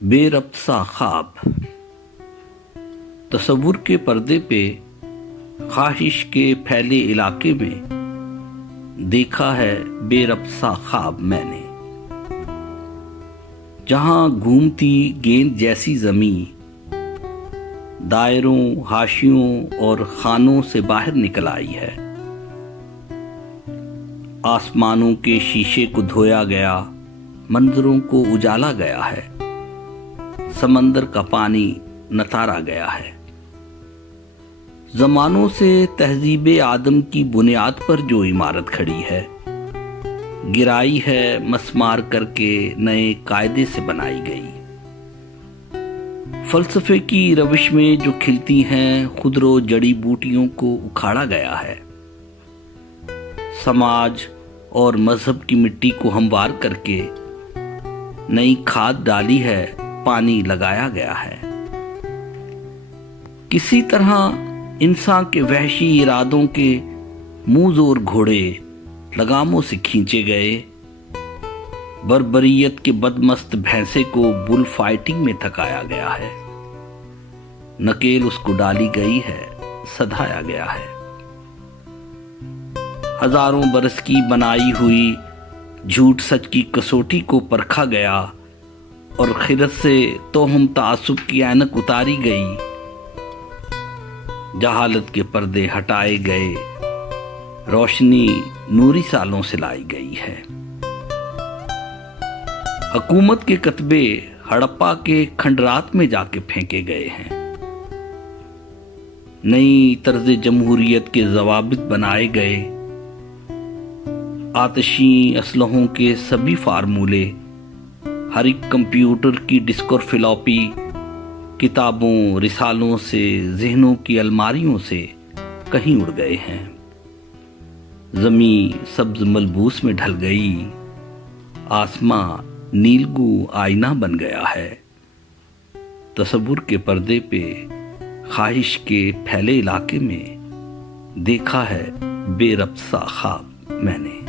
بے ربط سا خواب. تصور کے پردے پہ خواہش کے پھیلے علاقے میں دیکھا ہے بے ربط سا خواب میں نے، جہاں گھومتی گیند جیسی زمین دائروں، حاشیوں اور خانوں سے باہر نکل آئی ہے. آسمانوں کے شیشے کو دھویا گیا، منظروں کو اجالا گیا ہے، سمندر کا پانی نتارا گیا ہے. زمانوں سے تہذیب آدم کی بنیاد پر جو عمارت کھڑی ہے، گرائی ہے مسمار کر کے نئے قاعدے سے بنائی گئی. فلسفے کی روش میں جو کھلتی ہیں خضرو جڑی بوٹیوں کو اکھاڑا گیا ہے. سماج اور مذہب کی مٹی کو ہموار کر کے نئی کھاد ڈالی ہے، پانی لگایا گیا ہے. کسی طرح انسان کے وحشی ارادوں کے منہ زور گھوڑے لگاموں سے کھینچے گئے. بربریت کے بدمست بھینسے کو بل فائٹنگ میں تھکایا گیا ہے. نکیل اس کو ڈالی گئی ہے، سدھایا گیا ہے. ہزاروں برس کی بنائی ہوئی جھوٹ سچ کی کسوٹی کو پرکھا گیا اور خرد سے توہم تعصب کی اینک اتاری گئی. جہالت کے پردے ہٹائے گئے، روشنی نوری سالوں سے لائی گئی ہے. حکومت کے کتبے ہڑپا کے کھنڈرات میں جا کے پھینکے گئے ہیں. نئی طرز جمہوریت کے ضوابط بنائے گئے. آتشی اسلحوں کے سبھی فارمولے ہر ایک کمپیوٹر کی ڈسک اور فلاپی، کتابوں رسالوں سے، ذہنوں کی الماریوں سے کہیں اڑ گئے ہیں. زمین سبز ملبوس میں ڈھل گئی، آسماں نیلگو آئینہ بن گیا ہے. تصور کے پردے پہ خواہش کے پھیلے علاقے میں دیکھا ہے بے ربط سا خواب میں نے.